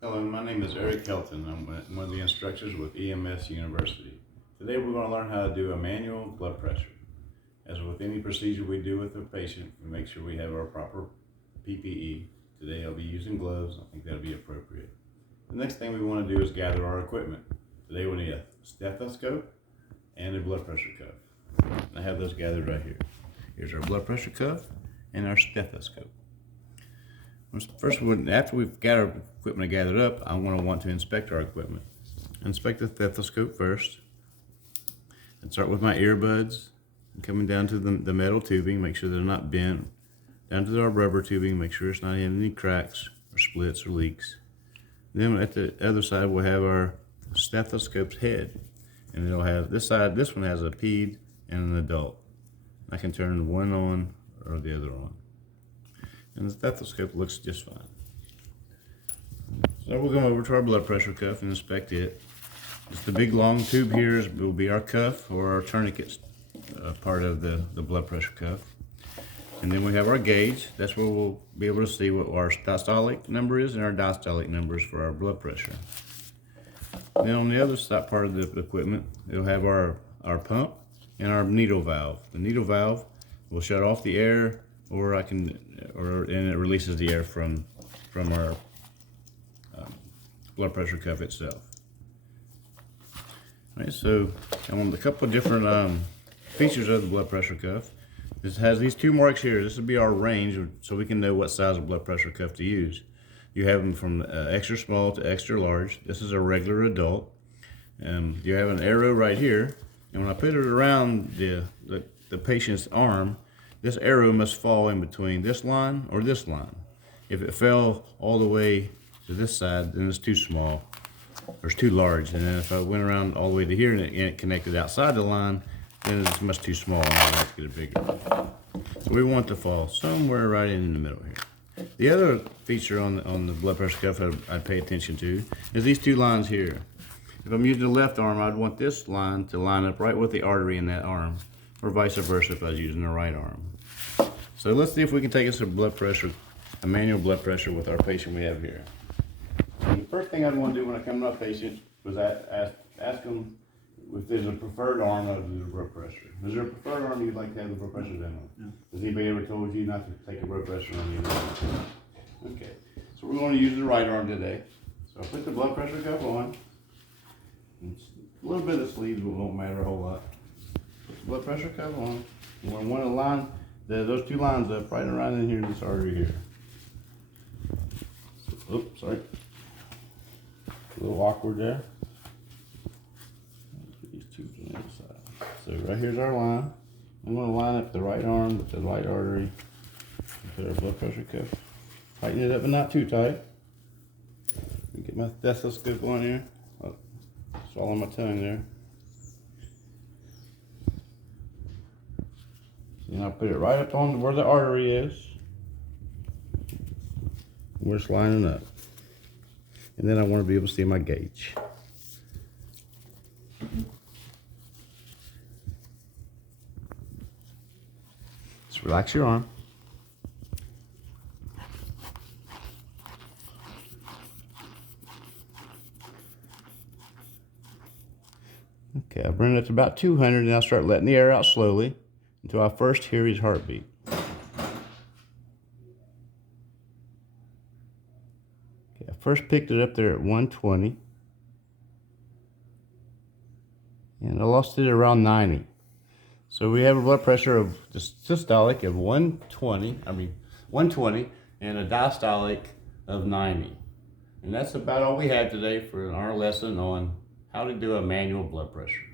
Hello, my name is Eric Helton. I'm one of the instructors with EMS University. Today we're going to learn how to do a manual blood pressure. As with any procedure we do with a patient, we make sure we have our proper PPE. Today I'll be using gloves. I think that'll be appropriate. The next thing we want to do is gather our equipment. Today we'll need a stethoscope and a blood pressure cuff. I have those gathered right here. Here's our blood pressure cuff and our stethoscope. First, after we've got our equipment gathered up, I'm going to want to inspect our equipment. Inspect the stethoscope first. And start with my earbuds, and coming down to the metal tubing, make sure they're not bent. Down to our rubber tubing, make sure it's not in any cracks or splits or leaks. Then at the other side, we'll have our stethoscope's head. And it'll have this side, this one has a ped and an adult. I can turn one on or the other on. And the stethoscope looks just fine. So we'll go over to our blood pressure cuff and inspect it. Just the big long tube here will be our cuff or our tourniquet part of the blood pressure cuff. And then we have our gauge. That's where we'll be able to see what our systolic number is and our diastolic numbers for our blood pressure. Then on the other side part of the equipment, it'll have our pump and our needle valve. The needle valve will shut off the air, and it releases the air from our blood pressure cuff itself. All right, so on a couple of different features of the blood pressure cuff. This has these two marks here. This will be our range, so we can know what size of blood pressure cuff to use. You have them from extra small to extra large. This is a regular adult. You have an arrow right here, and when I put it around the patient's arm, this arrow must fall in between this line or this line. If it fell all the way to this side, then it's too small, or it's too large. And then if I went around all the way to here and it connected outside the line, then it's much too small and I'd have to get it bigger. So we want it to fall somewhere right in the middle here. The other feature on the blood pressure cuff I'd pay attention to is these two lines here. If I'm using the left arm, I'd want this line to line up right with the artery in that arm, or vice versa if I was using the right arm. So let's see if we can take us a manual blood pressure with our patient we have here. And the first thing I'd want to do when I come to my patient was ask them if there's a preferred arm of the blood pressure. Is there a preferred arm you'd like to have the blood pressure done on? Yeah. Has anybody ever told you not to take a blood pressure on you? Okay, so we're going to use the right arm today. So I'll put the blood pressure cuff on. A little bit of sleeves won't matter a whole lot. Put the blood pressure cuff on. And we want to line those two lines up right around in here in this artery here. So, oops, sorry. A little awkward there. These two on the other side. So right here's our line. I'm going to line up the right arm with the right artery. Put our blood pressure cuff. Tighten it up, but not too tight. Get my stethoscope on here. Oh, swallow my tongue there. And I'll put it right up on where the artery is. We're just lining up. And then I want to be able to see my gauge. Just relax your arm. Okay, I bring it to about 200 and I'll start letting the air out slowly until I first hear his heartbeat. Okay, I first picked it up there at 120. And I lost it around 90. So we have a blood pressure of the systolic of 120 and a diastolic of 90. And that's about all we have today for our lesson on how to do a manual blood pressure.